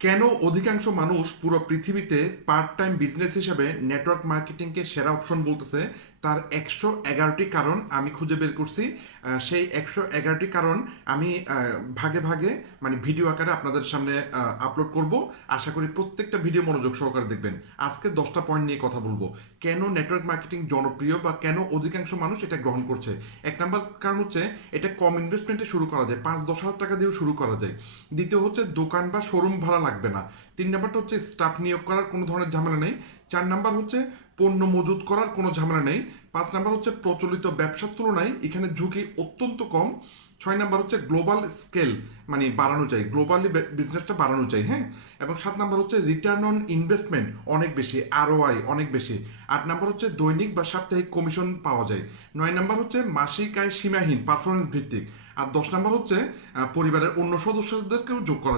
কেন অধিকাংশ মানুষ পুরো পৃথিবীতে পার্ট টাইম বিজনেস হিসেবে নেটওয়ার্ক মার্কেটিংকে সেরা অপশন বলতেছে, তার 111টি কারণ আমি খুঁজে বের করছি। সেই 111টি কারণ আমি ভাগে ভাগে মানে ভিডিও আকারে আপনাদের সামনে আপলোড করব। আশা করি প্রত্যেকটা ভিডিও মনোযোগ সহকারে দেখবেন। আজকে 10টা পয়েন্ট নিয়ে কথা বলবো, কেন নেটওয়ার্ক মার্কেটিং জনপ্রিয় বা কেন অধিকাংশ মানুষ এটা গ্রহণ করছে। 1 নম্বর কারণ হচ্ছে এটা কম ইনভেস্টমেন্টে শুরু করা যায়, 5-10 হাজার টাকা দিয়েও শুরু করা যায়। দ্বিতীয় হচ্ছে দোকান বা শোরুম ভাড়া লাগবে না। 3 নম্বরটা হচ্ছে স্টাফ নিয়োগ করার কোনো ধরনের ঝামেলা নেই। 4 নম্বর হচ্ছে পণ্য মজুত করার কোনো ঝামেলা নেই। 5 নম্বর হচ্ছে প্রচলিত ব্যবসার তুলনায় এখানে ঝুঁকি অত্যন্ত কম। 6 নম্বর হচ্ছে গ্লোবাল স্কেল, মানে বাড়ানো চাই, গ্লোবালি বিজনেসটা বাড়ানো চাই, হ্যাঁ। এবং 7 নম্বর হচ্ছে রিটার্ন অন ইনভেস্টমেন্ট অনেক বেশি, ROI অনেক বেশি। 8 নম্বর হচ্ছে দৈনিক বা সাপ্তাহিক কমিশন পাওয়া যায়। 9 নম্বর হচ্ছে মাসিক আয় সীমাহীন, পারফরমেন্স ভিত্তিক। আর 10 নম্বর হচ্ছে পরিবারের অন্য সদস্যদেরকেও যোগ করা যায়।